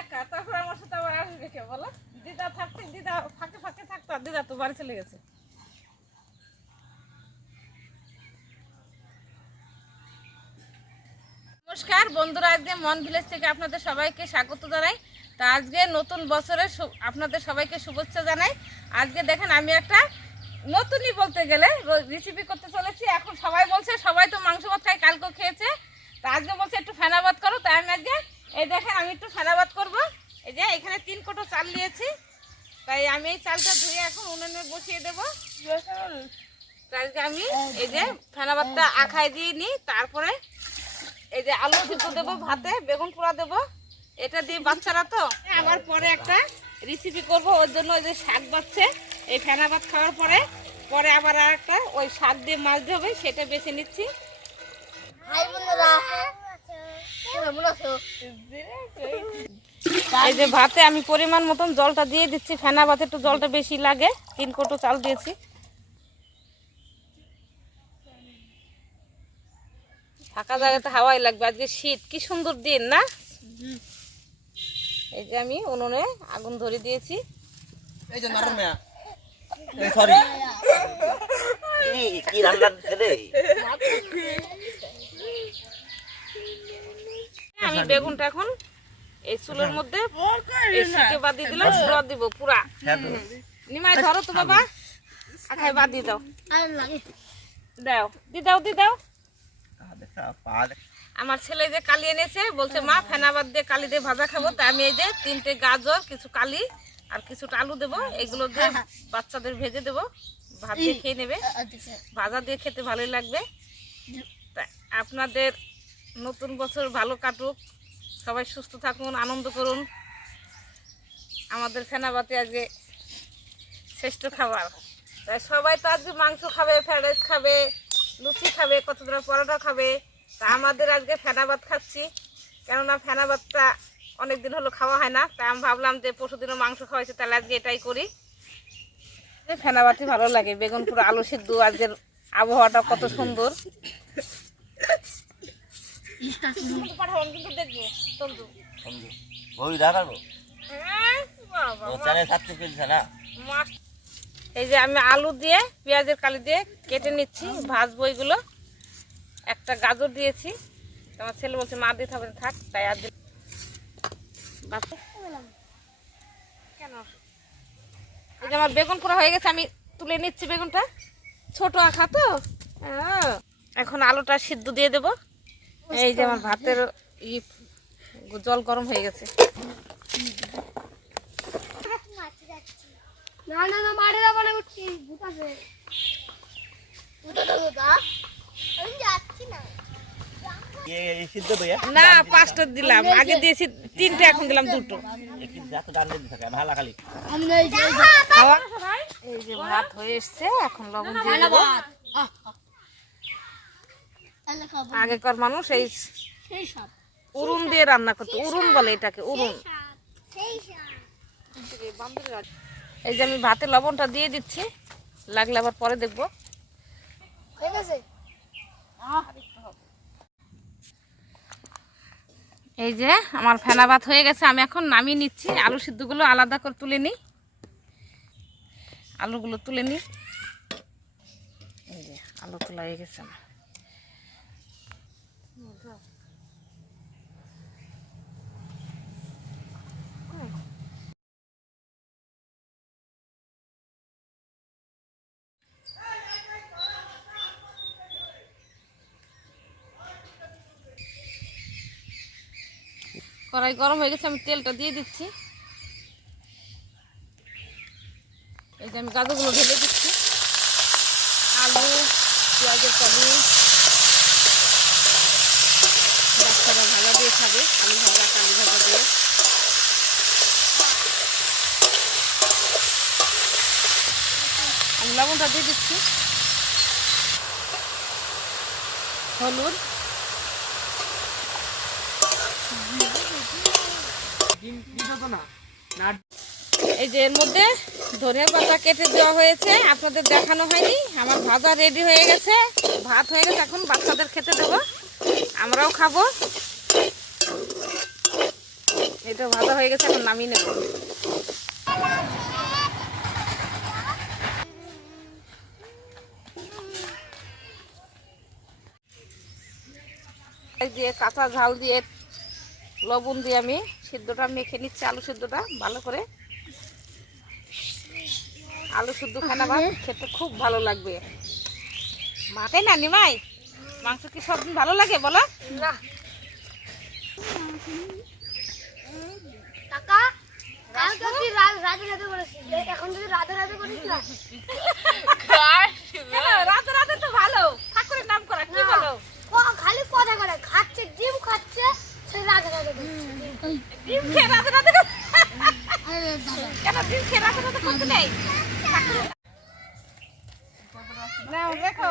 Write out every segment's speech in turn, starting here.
একা? তারপর আমার সাথে আবার আসবে কে বলো? দিদা থাকতে দিদা ফাঁকে ফাঁকে থাকতো আর দিদা তো বাড়ি চলে গেছে। নমস্কার, বন্ধুরা, আজকে মন ভিলেজ থেকে আপনাদের সবাইকে স্বাগত জানাই। তা আজকে নতুন বছরের আপনাদের সবাইকে শুভেচ্ছা জানাই। আজকে দেখেন আমি একটা নতুনই বলতে গেলে রেসিপি করতে চলেছি। এখন সবাই বলছে, সবাই তো মাংস ভাত খায়, কালকেও খেয়েছে। তা আজকে বলছে একটু ফেনাবাদ করো। তাই আমি আজকে এই দেখেন, আমি একটু ফেনাবাদ করব। এই যে, এখানে তিন কোটো চাল নিয়েছি তাই আমি এই চালটা ধুয়ে এখন উনুনে বসিয়ে দেবো। আজকে আমি এই যে ফেনাবাদটা আখায় দিয়ে নিই তারপরে এই যে আলু সিদ্ধ দেবো ভাতে, বেগুন পোড়া দেবো। এটা দিয়ে বাচ্চারা তো, আবার পরে একটা রেসিপি করব, ওর জন্য ওই যে শাক বাচ্ছে। এই ফেনা ভাত খাওয়ার পরে পরে আবার আর একটা ওই শাক দিয়ে মাছ হবে সেটা বেছে নিচ্ছি। হাই বন্ধুরা এই যে ভাতে আমি পরিমাণ মতন জলটা দিয়ে দিচ্ছি। ফেনা ভাতে একটু জলটা বেশি লাগে। তিন কোটো চাল দিয়েছি। ফাঁকা জায়গাতে হাওয়াই লাগবে। আজকে শীত। কি সুন্দর দিন না? এই যে আমি উনুনে আগুন ধরে দিয়েছি। এই যে সরি কি রান্না দিচ্ছে রে আমি বেগুনটা এখন এই চুলের মধ্যে এই শিকে বাদ দিয়ে দিলাম পুরা দিব পুরা। নিমাই ধরো তো বাবা। আখাই বাদ দিয়ে দাও। দাও। দি দাও দি দাও আমার ছেলে যে কালি এনেছে বলছে মা ফেনাবাদ দিয়ে কালি দিয়ে ভাজা খাব। তাই আমি এই যে তিনটে গাজর কিছু কালি আর কিছুটা আলু দেবো। এগুলো দিয়ে বাচ্চাদের ভেজে দেবো। ভাত দিয়ে খেয়ে নেবে। ভাজা দিয়ে খেতে ভালোই লাগবে। তা আপনাদের নতুন বছর ভালো কাটুক। সবাই সুস্থ থাকুন, আনন্দ করুন। আমাদের ফেনাবাতে আজকে শ্রেষ্ঠ খাবার। তাই সবাই তো আজকে মাংস খাবে ফ্রাইড রাইস খাবে, লুচি খাবে কত ধরনের পরোটা খাবে। তা আমাদের আজকে ফেনাবাদ খাচ্ছি। কেননা ফেনাবাদটা অনেক দিন হলো খাওয়া হয় না। তাই আমি ভাবলাম যে পরশু দিনও মাংস খাওয়াইছে, তাহলে আজকে এটাই করি। এই ফেনাবাতি ভালো লাগে। বেগুন পুরো আলু সিদ্ধ, আজকের আবহাওয়াটা কত সুন্দর। এই যে আমি আলু দিয়ে পেঁয়াজের কালি দিয়ে কেটে নিচ্ছি ভাজবো এগুলো। একটা গাজর দিয়েছি। আমার ছেলে বলছে মা দিতে হবে থাক তাই আর কেন? এই যে আমার বেগুন পোড়া হয়ে গেছে আমি তুলে নিচ্ছি বেগুনটা। ছোট আখা তো? হ্যাঁ। এখন আলুটা সিদ্ধ দিয়ে দেবো। এই যে আমার ভাতের ই জল গরম হয়ে গেছে। না না না মারে না উঠছি ভূতাছে ভূতাছে ভূতা আমি যাচ্ছি না এই সিদ্ধ ভাইয়া না পাঁচটা দিলাম। আগে দিয়েছি তিনটে এখন দিলাম দুটো। একটু দেখো ডান দিন থাকে ভালো খালি আমি নই যাই খাওয়া? এই যে ভাত হয়ে এসছে এখন লবণ দিয়ে আগেকার মানুষ এই উরুন দিয়ে রান্না করতো উরুন বলে এটাকে উরুন এই যে আমি ভাতে লবণটা দিয়ে দিচ্ছি লাগলে আবার পরে দেখব। ঠিক আছে। এই যে আমার ফেনা ভাত হয়ে গেছে আমি এখন নামিয়ে নিচ্ছি। আলু সিদ্ধগুলো আলাদা করে তুলে নিই। আলুগুলো তুলে নিই। এই যে আলু তোলা হয়ে গেছে আমার। কড়াই গরম হয়ে গেছে, আমি তেলটা দিয়ে দিচ্ছি। এই যে আমি গাজরগুলো ঢেলে দিচ্ছি। আলু, পেঁয়াজের কলি। বাচ্চারা ভাজা দিয়ে খাবে। দিয়ে। আমি লবণটা দিয়ে দিচ্ছি। হলুদ। এই যে এর মধ্যে ধনে পাতা কেটে দেওয়া হয়েছে। আপনাদের দেখানো হয়নি। আমার ভাজা রেডি হয়ে গেছে। ভাত হয়ে গেছে। এখন বাচ্চাদের খেতে দেবো। আমরাও খাব। এটা ভাজা হয়ে গেছে, এখন নামিয়ে নেব। দিয়ে কাঁচা ঝাল দিয়ে লবণ দিয়ে আমি সিদ্ধটা মেখে নিচ্ছি, আলু সিদ্ধটা ভালো করে। আলু সিদ্ধ খানা খেতে খুব ভালো লাগবে। মা তাই না, নিমাই? মাংস কি সব দিন ভালো লাগে বলো? না। কাকা কাল তুই রাত রাতে রাতে করেছিস এখন যদি রাতে রাতে করিস না। কেন? রাতে রাতে তো ভালো। ঠাকুরের নাম করা কি বলো? খালি কথা করে খাচ্ছে ডিম খাচ্ছে সে রাতে রাতে করছে। ডিম খেয়ে রাতে রাতে কেন ডিম খেয়ে রাতে রাতে করতে নেই? দেখো।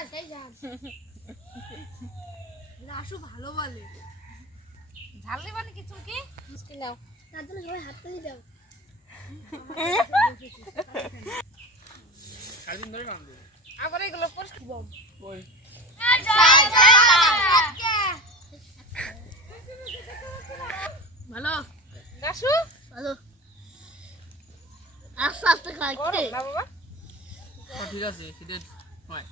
না সেই জাত ঝাল দিবানি কিছু কি নাও। তার জন্য সবাই হাত তালি দাও। আবার এগুলো পরিষ্কার ভালো? গাছু ভালো। আস্তে আস্তে খাই করো না বাবা। ঠিক আছে শীতের সময়